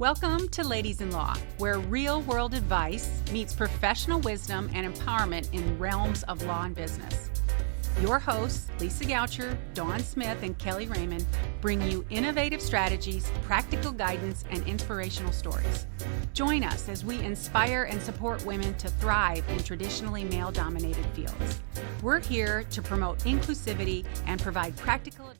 Welcome to Ladies-in-Law, where real-world advice meets professional wisdom and empowerment in realms of law and business. Your hosts, Lisa Goucher, Dawn Smith, and Kellye Raymond, bring you innovative strategies, practical guidance, and inspirational stories. Join us as we inspire and support women to thrive in traditionally male-dominated fields. We're here to promote inclusivity and provide practical advice.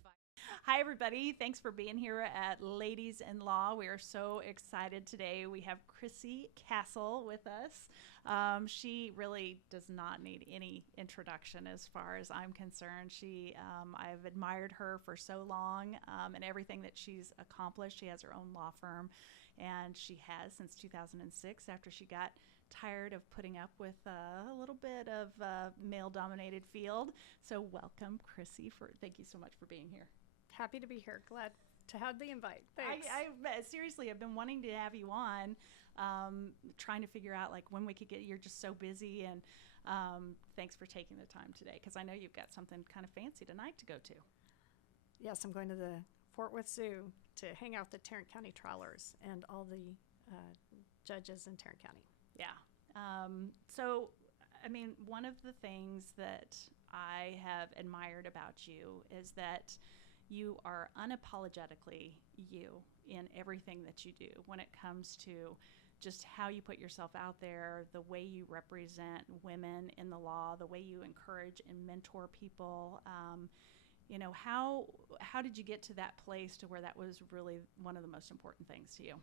Hi, everybody. Thanks for being here at Ladies in Law. We are so excited today. We have Krisi Kastl with us. She really does not need any introduction as far as I'm concerned. I've admired her for so long and everything that she's accomplished. She has her own law firm, and she has since 2006 after she got tired of putting up with a little bit of male-dominated field. So welcome, Krisi. Thank you so much for being here. Happy to be here. Glad to have the invite. Thanks. Seriously, I've been wanting to have you on, trying to figure out like when we could get. You're just so busy, and thanks for taking the time today because I know you've got something kind of fancy tonight to go to. Yes, I'm going to the Fort Worth Zoo to hang out with the Tarrant County trawlers and all the judges in Tarrant County. Yeah. So, I mean, one of the things that I have admired about you is that you are unapologetically you in everything that you do when it comes to just how you put yourself out there, the way you represent women in the law, the way you encourage and mentor people. How did you get to that place to where that was really one of the most important things to you?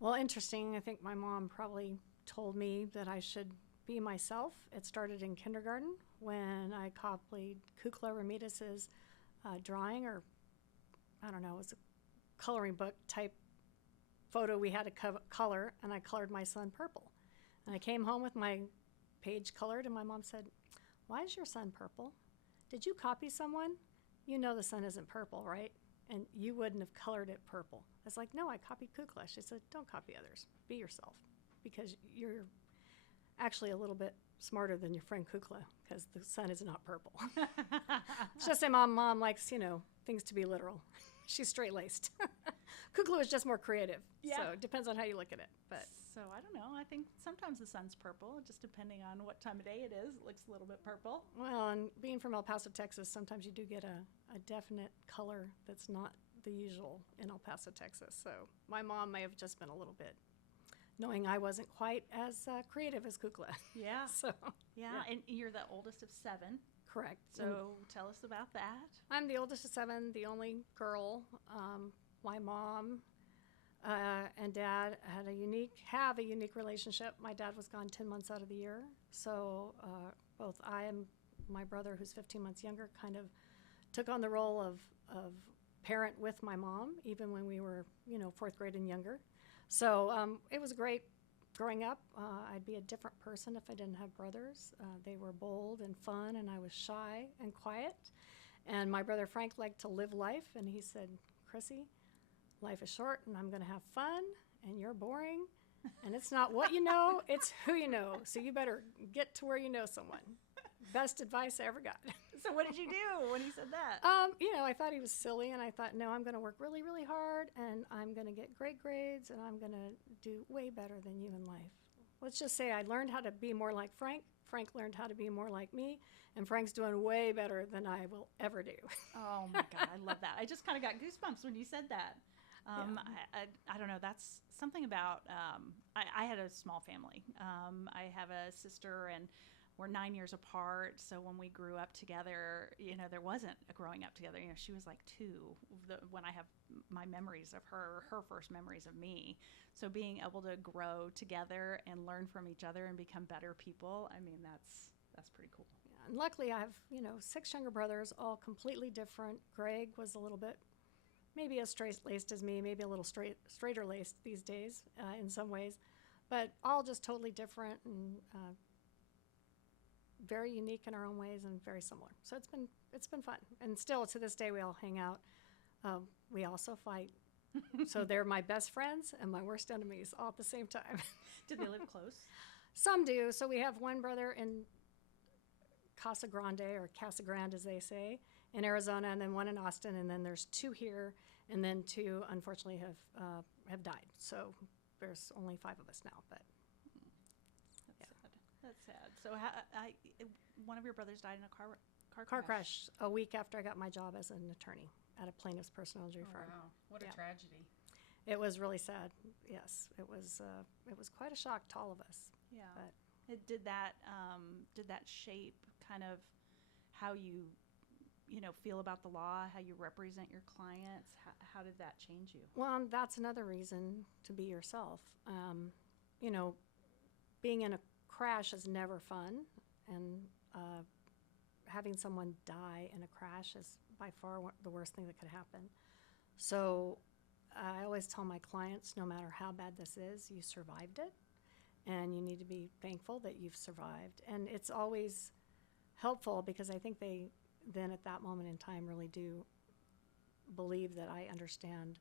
Well, interesting. I think my mom probably told me that I should be myself. It started in kindergarten when I copied Kukla Ramidas's drawing, or I don't know, it was a coloring book type photo we had to color, and I colored my son purple. And I came home with my page colored, and my mom said, "Why is your son purple? Did you copy someone? You know the sun isn't purple, right? And you wouldn't have colored it purple." I was like, "No, I copied Kukla." She said, "Don't copy others. Be yourself, because you're actually a little bit smarter than your friend Kukla, because the sun is not purple." It's just say mom likes, things to be literal. She's straight-laced. Kukla was just more creative. Yeah. So it depends on how you look at it. But So I don't know. I think sometimes the sun's purple, just depending on what time of day it is. It looks a little bit purple. well, and being from El Paso, Texas, sometimes you do get a definite color that's not the usual in El Paso, Texas. So my mom may have just been a little bit knowing I wasn't quite as creative as Kukla. Yeah. So Yeah. And you're the oldest of 7. correct. So tell us about that. I'm the oldest of 7, the only girl. My mom and dad have a unique relationship. My dad was gone 10 months out of the year, so both I and my brother, who's 15 months younger, kind of took on the role of parent with my mom, even when we were, 4th grade and younger. So it was great growing up. I'd be a different person if I didn't have brothers. They were bold and fun, and I was shy and quiet. And my brother Frank liked to live life, and he said, "Krisi, life is short, and I'm going to have fun, and you're boring. And it's not what you know, it's who you know. So you better get to where you know someone." Best advice I ever got. So what did you do when he said that? I thought he was silly, and I thought, no, I'm going to work really, really hard, and I'm going to get great grades, and I'm going to do way better than you in life. Let's just say I learned how to be more like Frank. Frank learned how to be more like me, and Frank's doing way better than I will ever do. Oh my God, I love that. I just kind of got goosebumps when you said that. Yeah. I don't know. That's something about, I had a small family. I have a sister, and we're 9 years apart. So when we grew up together, there wasn't a growing up together. She was like 2 when I have my memories of her first memories of me. So being able to grow together and learn from each other and become better people, I mean, that's pretty cool. Yeah, and luckily I have, 6 younger brothers, all completely different. Greg was a little bit, maybe as straight-laced as me, maybe a little straighter-laced these days in some ways, but all just totally different and very unique in our own ways and very similar. So it's been fun. And still to this day we all hang out. We also fight. So they're my best friends and my worst enemies all at the same time. Did they live close? Some do. So we have one brother in Casa Grande, or Casa Grande as they say, in Arizona, and then one in Austin, and then there's 2 here, and then 2 unfortunately have have died. So there's only 5 of us now, but That's Yeah. sad. That's sad. So one of your brothers died in a car crash a week after I got my job as an attorney at a plaintiff's personal injury firm. Wow, what a Yeah. tragedy. It was really sad. Yes, it was quite a shock to all of us. Yeah. But Did that shape kind of how you feel about the law, how you represent your clients? How did that change you? well, that's another reason to be yourself. You know, being in a crash is never fun, and having someone die in a crash is by far the worst thing that could happen. So I always tell my clients, no matter how bad this is, you survived it, and you need to be thankful that you've survived. And it's always helpful because I think they then at that moment in time really do believe that I understand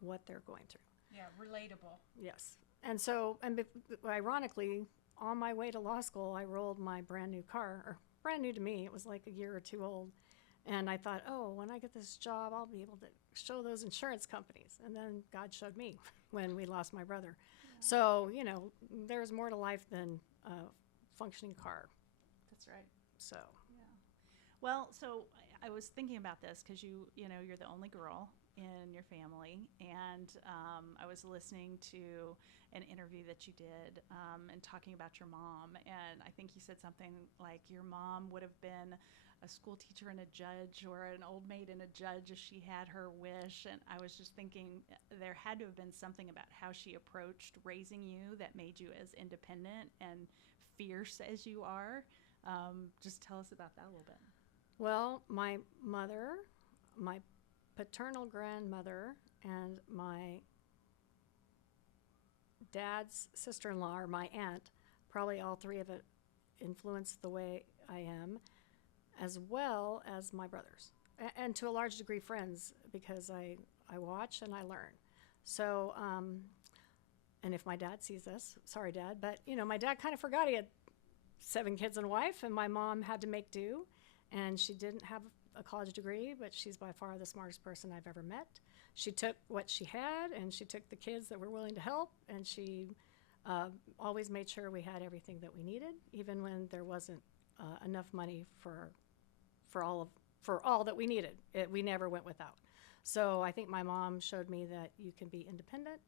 what they're going through. Yeah, relatable. Yes. And so, ironically, on my way to law school, I rolled my brand new car, or brand new to me, it was like a year or 2 old. And I thought, oh, when I get this job, I'll be able to show those insurance companies. And then God showed me when we lost my brother. Yeah. So, there's more to life than a functioning car. That's right. So, Yeah. Well, so I was thinking about this because you're the only girl in your family, and I was listening to an interview that you did and talking about your mom, and I think you said something like your mom would have been a school teacher and a judge, or an old maid and a judge if she had her wish. And I was just thinking there had to have been something about how she approached raising you that made you as independent and fierce as you are. Just tell us about that a little bit. well, my mother, my paternal grandmother, and my dad's sister-in-law, or my aunt, probably all 3 of it influenced the way I am, as well as my brothers, and to a large degree friends, because I watch and I learn. So, and if my dad sees this, sorry, Dad, but my dad kind of forgot he had 7 kids and a wife, and my mom had to make do, and she didn't have a college degree, but she's by far the smartest person I've ever met. She took what she had, and she took the kids that were willing to help, and she always made sure we had everything that we needed, even when there wasn't enough money for all that we needed. We never went without. So I think my mom showed me that you can be independent,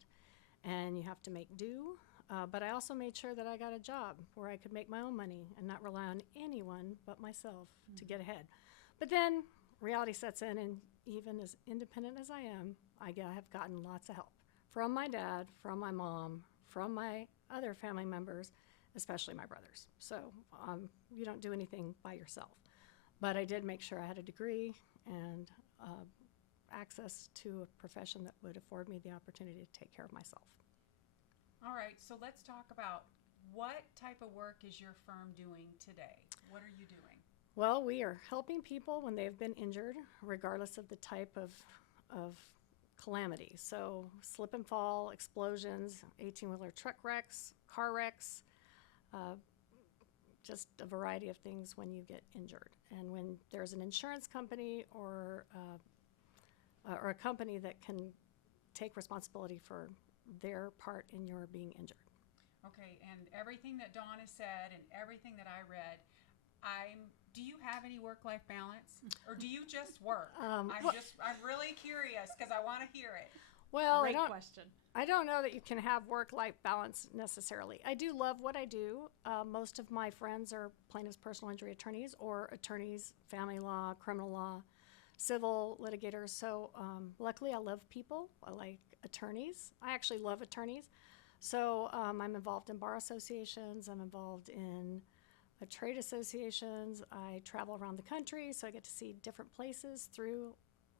and you have to make do. But I also made sure that I got a job where I could make my own money and not rely on anyone but myself to get ahead. But then reality sets in, and even as independent as I am, I have gotten lots of help from my dad, from my mom, from my other family members, especially my brothers. So you don't do anything by yourself. But I did make sure I had a degree and access to a profession that would afford me the opportunity to take care of myself. All right, so let's talk about what type of work is your firm doing today? What are you doing? Well, we are helping people when they have been injured, regardless of the type of calamity. So slip and fall, explosions, 18-wheeler truck wrecks, car wrecks, just a variety of things when you get injured. And when there's an insurance company or a company that can take responsibility for their part in your being injured. Okay, and everything that Dawn has said and everything that I read, do you have any work-life balance, or do you just work? I'm really curious because I want to hear it. Well, Great question. I don't know that you can have work-life balance necessarily. I do love what I do. Most of my friends are plaintiff's personal injury attorneys or attorneys, family law, criminal law, civil litigators. So luckily I love people. I like attorneys. I actually love attorneys. So I'm involved in bar associations. I'm involved in trade associations. I travel around the country, so I get to see different places through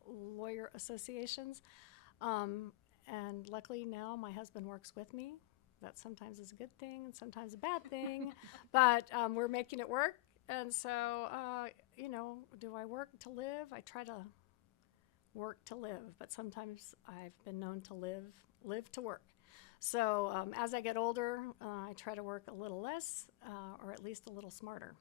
lawyer associations. And luckily now my husband works with me. That sometimes is a good thing and sometimes a bad thing, but we're making it work. And so, do I work to live? I try to work to live, but sometimes I've been known to live to work. So as I get older, I try to work a little less or at least a little smarter.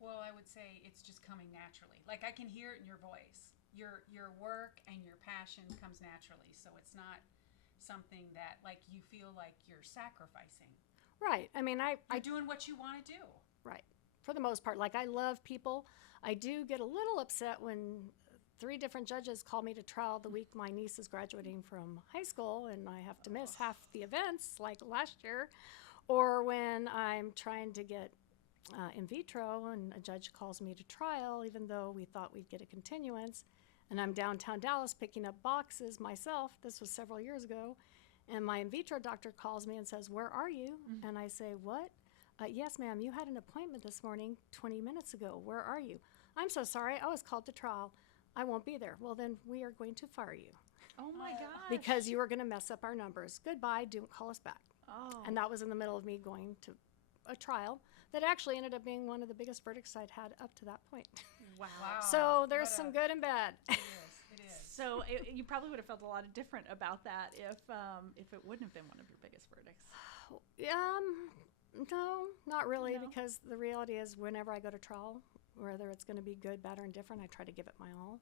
Well, I would say it's just coming naturally. Like I can hear it in your voice. Your work and your passion comes naturally. So it's not something that like you feel like you're sacrificing. Right. I mean, You're doing what you want to do. right. For the most part, like I love people. I do get a little upset when 3 different judges call me to trial the week my niece is graduating from high school and I have to miss half the events like last year, or when I'm trying to get in vitro and a judge calls me to trial even though we thought we'd get a continuance, and I'm downtown Dallas picking up boxes myself. This was several years ago, and my in vitro doctor calls me and says, "Where are you?" And I say, "What? Yes, ma'am, you had an appointment this morning 20 minutes ago. Where are you?" "I'm so sorry, I was called to trial. I won't be there." "Well, then we are going to fire you Oh my gosh. because you are going to mess up our numbers. Goodbye, don't call us back." Oh. And that was in the middle of me going to a trial that actually ended up being one of the biggest verdicts I'd had up to that point. Wow. So there's some good and bad. It is. It is. So you probably would have felt a lot different about that if it wouldn't have been one of your biggest verdicts. No, not really, No? because the reality is whenever I go to trial, whether it's going to be good, bad, or indifferent, I try to give it my all.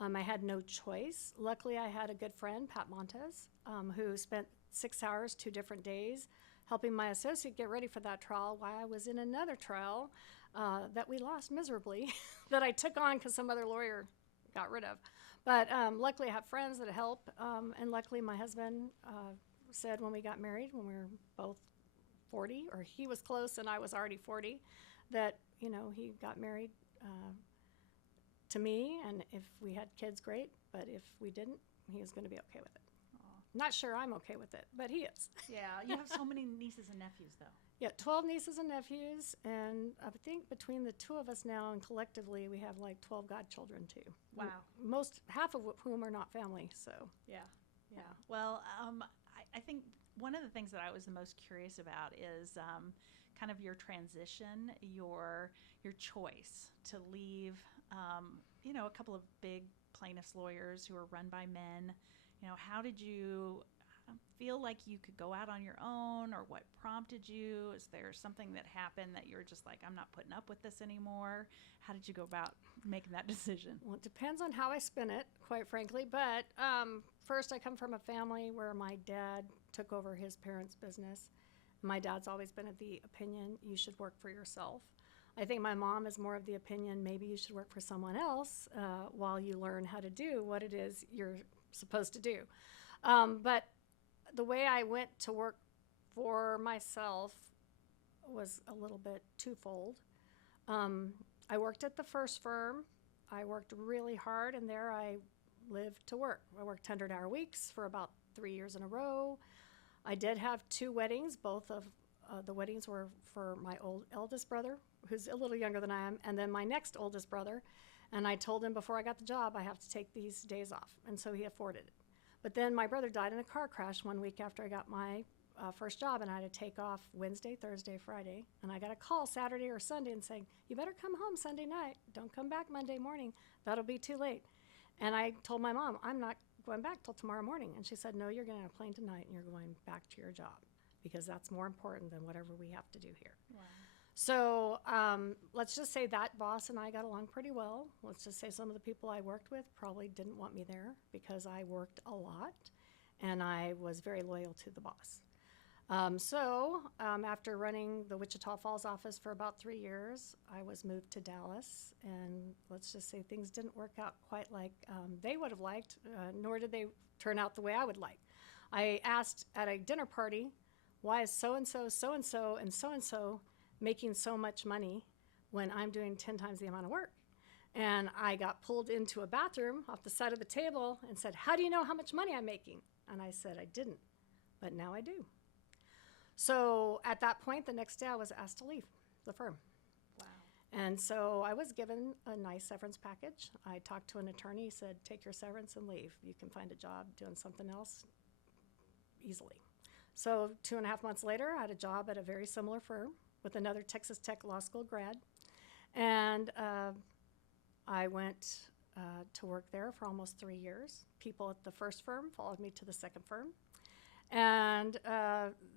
I had no choice. Luckily, I had a good friend, Pat Montez, who spent 6 hours, 2 different days, helping my associate get ready for that trial while I was in another trial that we lost miserably that I took on because some other lawyer got rid of. But luckily, I have friends that help, and luckily, my husband said when we got married, when we were both 40, or he was close and I was already 40, that, you know, he got married to me, and if we had kids, great, but if we didn't, he was going to be okay with it. Not sure I'm okay with it, but he is. Yeah, you have so many nieces and nephews, though. Yeah, 12 nieces and nephews, and I think between the 2 of us now and collectively, we have like 12 godchildren too. Wow. Half of whom are not family, so. Yeah. Yeah. Well, I think one of the things that I was the most curious about is kind of your transition, your choice to leave, a couple of big plaintiffs' lawyers who are run by men. How did you feel like you could go out on your own, or what prompted you? Is there something that happened that you're just like, I'm not putting up with this anymore? How did you go about making that decision? Well, it depends on how I spin it, quite frankly. But first, I come from a family where my dad took over his parents' business. My dad's always been of the opinion you should work for yourself. I think my mom is more of the opinion maybe you should work for someone else while you learn how to do what it is you're supposed to do. But the way I went to work for myself was a little bit twofold. I worked at the first firm. I worked really hard, and there I lived to work. I worked 100-hour weeks for about 3 years in a row. I did have 2 weddings. Both of the weddings were for my eldest brother, who's a little younger than I am, and then my next oldest brother. And I told him before I got the job, I have to take these days off, and so he afforded it. But then my brother died in a car crash 1 week after I got my first job, and I had to take off Wednesday, Thursday, Friday. And I got a call Saturday or Sunday and saying, "You better come home Sunday night. Don't come back Monday morning. That'll be too late." And I told my mom, "I'm not going back till tomorrow morning." And she said, "No, you're getting on a plane tonight, and you're going back to your job because that's more important than whatever we have to do here." Wow. So let's just say that boss and I got along pretty well. Let's just say some of the people I worked with probably didn't want me there because I worked a lot, and I was very loyal to the boss. After running the Wichita Falls office for about 3 years, I was moved to Dallas, and let's just say things didn't work out quite like they would have liked, nor did they turn out the way I would like. I asked at a dinner party, "Why is so-and-so, so-and-so, and so-and-so making so much money when I'm doing 10 times the amount of work?" And I got pulled into a bathroom off the side of the table and said, "How do you know how much money I'm making?" And I said, "I didn't, but now I do." So at that point, the next day I was asked to leave the firm. Wow. And so I was given a nice severance package. I talked to an attorney. He said, "Take your severance and leave. You can find a job doing something else easily." So 2.5 months later, I had a job at a very similar firm with another Texas Tech Law School grad. And I went to work there for almost 3 years. People at the first firm followed me to the second firm. And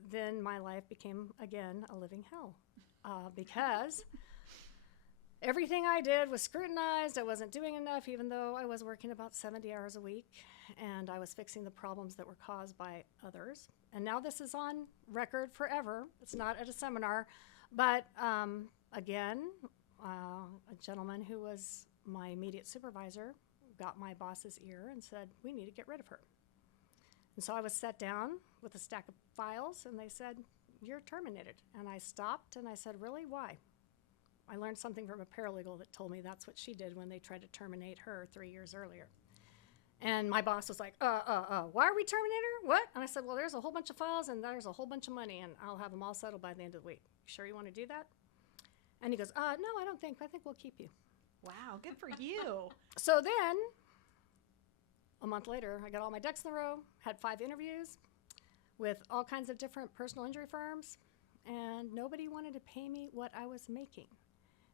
then my life became, again, a living hell because everything I did was scrutinized. I wasn't doing enough, even though I was working about 70 hours a week, and I was fixing the problems that were caused by others. And now this is on record forever. It's not at a seminar, but again, a gentleman who was my immediate supervisor got my boss's ear and said, we need to get rid of her. And so I was sat down with a stack of files, and they said, you're terminated. And I stopped, and I said, really, why? I learned something from a paralegal that told me that's what she did when they tried to terminate her 3 years earlier. And my boss was like, why are we terminating her? What? And I said, well, there's a whole bunch of files, and there's a whole bunch of money, and I'll have them all settled by the end of the week. Sure you want to do that? And he goes, no, I don't think. I think we'll keep you. Wow, good for you. So then, a month later, I got all my ducks in a row, had 5 interviews with all kinds of different personal injury firms, and nobody wanted to pay me what I was making.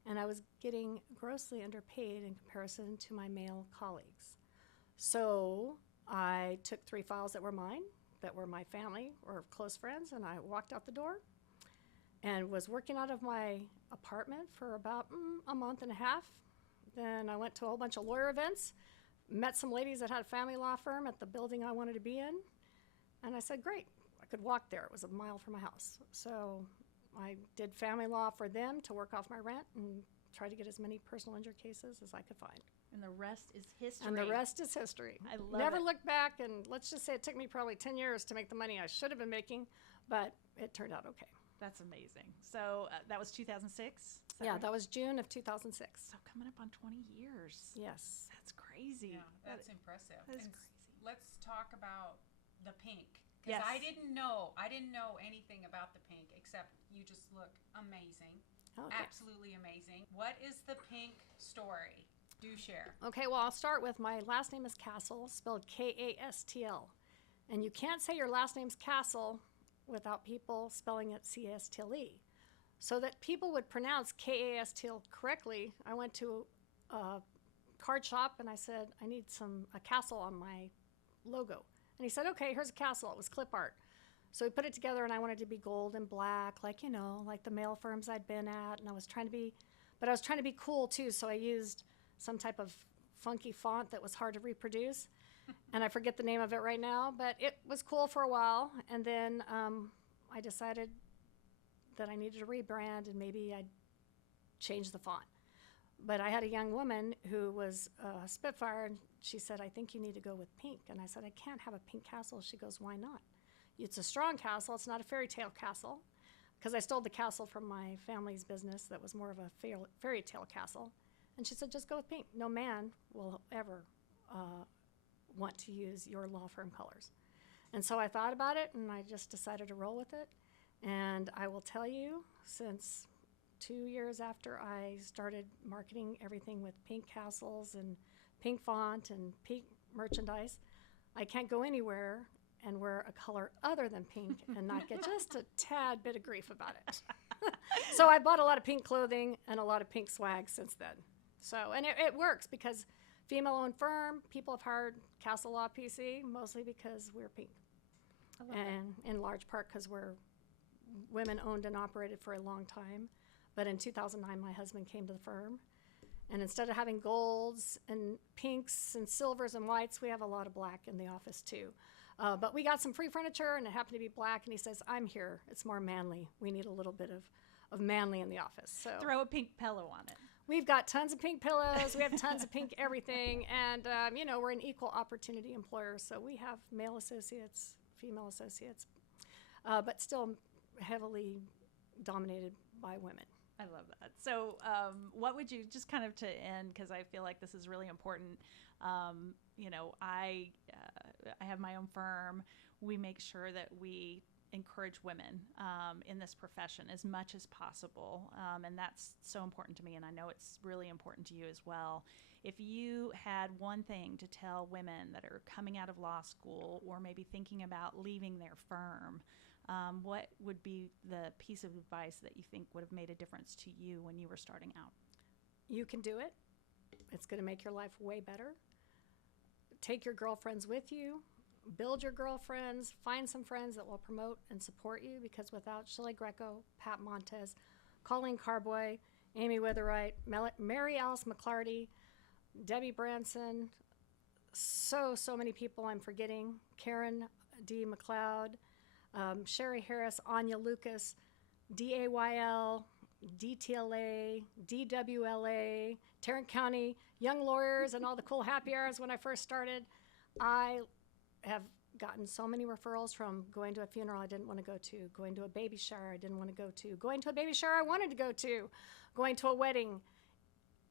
And I was getting grossly underpaid in comparison to my male colleagues. So I took 3 files that were mine, that were my family or close friends, and I walked out the door and was working out of my apartment for about a month and a half. Then I went to a whole bunch of lawyer events, met some ladies that had a family law firm at the building I wanted to be in, and I said, great, I could walk there. It was a mile from my house. So I did family law for them to work off my rent and try to get as many personal injury cases as I could find. And the rest is history. And the rest is history. I love Never it. looked back, and let's just say it took me probably 10 years to make the money I should have been making, but it turned out okay. That's amazing. So that was 2006? Yeah, that was June of 2006. So coming up on 20 years. Yes. That's crazy. Yeah, that's impressive. That's And crazy. let's talk about the pink. Because Yes. I didn't know anything about the pink except you just look amazing. Okay. Absolutely amazing. What is the pink story? Do share. Okay, well, I'll start with my last name is Kastl, spelled Kastl. And you can't say your last name's Kastl without people spelling it Castle. So that people would pronounce Kastl correctly, I went to a card shop and I said, I need a castle on my logo. And he said, okay, here's a castle. It was clip art. So we put it together, and I wanted to be gold and black, like the mail firms I'd been at. And I was trying to be cool too. So I used some type of funky font that was hard to reproduce. And I forget the name of it right now, but it was cool for a while. And then I decided that I needed to rebrand, and maybe I'd change the font. But I had a young woman who was a Spitfire, and she said, I think you need to go with pink. And I said, I can't have a pink castle. She goes, why not? It's a strong castle. It's not a fairy tale castle, because I stole the castle from my family's business that was more of a fairy tale castle. And she said, just go with pink. No man will ever want to use your law firm colors. And so I thought about it, and I just decided to roll with it. And I will tell you, since 2 years after I started marketing everything with pink castles and pink font and pink merchandise, I can't go anywhere and wear a color other than pink and not get just a tad bit of grief about it. So I bought a lot of pink clothing and a lot of pink swag since then. So, and it works because female-owned firm, people have hired Castle Law PC mostly because we're pink. I love And in large part because we're women-owned and operated for a long time. But in 2009, my husband came to the firm. And instead of having golds and pinks and silvers and whites, we have a lot of black in the office too. But we got some free furniture, and it happened to be black. And he says, I'm here. It's more manly. We need a little bit of manly in the office. So Throw a pink pillow on it. we've got tons of pink pillows. We have tons of pink everything. And, we're an equal opportunity employer. So we have male associates, female associates, but still heavily dominated by women. I love that. So what would you, just kind of to end, because I feel like this is really important. I have my own firm. We make sure that we encourage women in this profession as much as possible. And that's so important to me. And I know it's really important to you as well. If you had one thing to tell women that are coming out of law school or maybe thinking about leaving their firm, what would be the piece of advice that you think would have made a difference to you when you were starting out? You can do it. It's going to make your life way better. Take your girlfriends with you. Build your girlfriends. Find some friends that will promote and support you, because without Shelley Greco, Pat Montez, Colleen Carboy, Amy Witherite, Mary Alice McClarty, Debbie Branson, so many people I'm forgetting. Karen D. McLeod, Sherry Harris, Anya Lucas, DAYL, DTLA, DWLA, Tarrant County, Young Lawyers, and all the cool happy hours when I first started. I have gotten so many referrals from going to a funeral I didn't want to go to, going to a baby shower I didn't want to go to, going to a baby shower I wanted to go to, going to a wedding.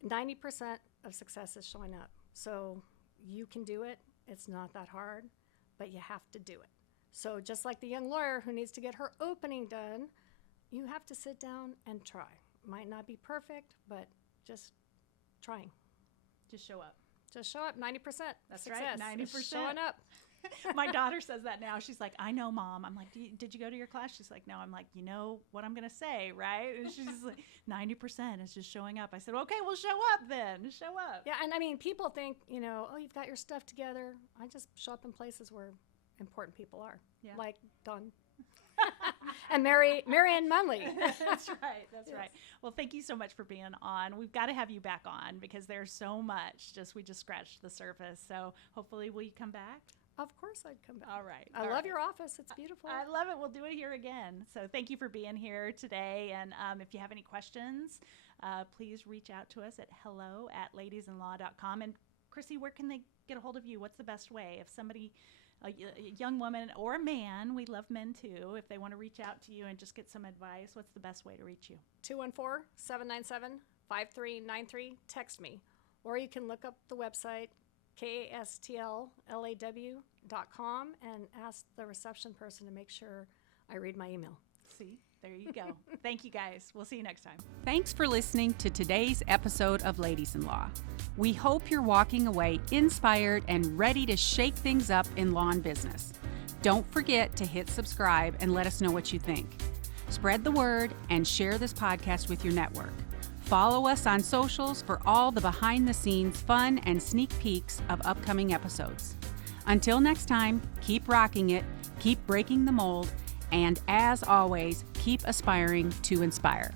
90% of success is showing up. So you can do it. It's not that hard, but you have to do it. So just like the young lawyer who needs to get her opening done, you have to sit down and try. Might not be perfect, but just trying. Just show up. Just show up. 90%. That's success. right. 90%. It's showing up. My daughter says that now. She's like, I know, Mom. I'm like, did you go to your class? She's like, no. I'm like, you know what I'm going to say, right? And she's like, 90% is just showing up. I said, okay, well, show up then. Show up. Yeah, and I mean, people think, oh, you've got your stuff together. I just show up in places where important people are, like Dawn. And Marianne Munley. That's right. That's right. Well, thank you so much for being on. We've got to have you back on because there's so much. We just scratched the surface. So hopefully will you come back? Of course I'd come back. All right. I love your office. It's beautiful. I love it. We'll do it here again. So thank you for being here today. And if you have any questions, please reach out to us at hello@ladiesinlaw.com. And Krisi, where can they get a hold of you? What's the best way? If somebody, a young woman or a man, we love men too, if they want to reach out to you and just get some advice, what's the best way to reach you? 214-797-5393. Text me. Or you can look up the website, KASTLLAW.com, and ask the reception person to make sure I read my email. See, there you go. Thank you, guys. We'll see you next time. Thanks for listening to today's episode of Ladies in Law. We hope you're walking away inspired and ready to shake things up in law and business. Don't forget to hit subscribe and let us know what you think. Spread the word and share this podcast with your network. Follow us on socials for all the behind-the-scenes fun and sneak peeks of upcoming episodes. Until next time, keep rocking it, keep breaking the mold, and as always, keep aspiring to inspire.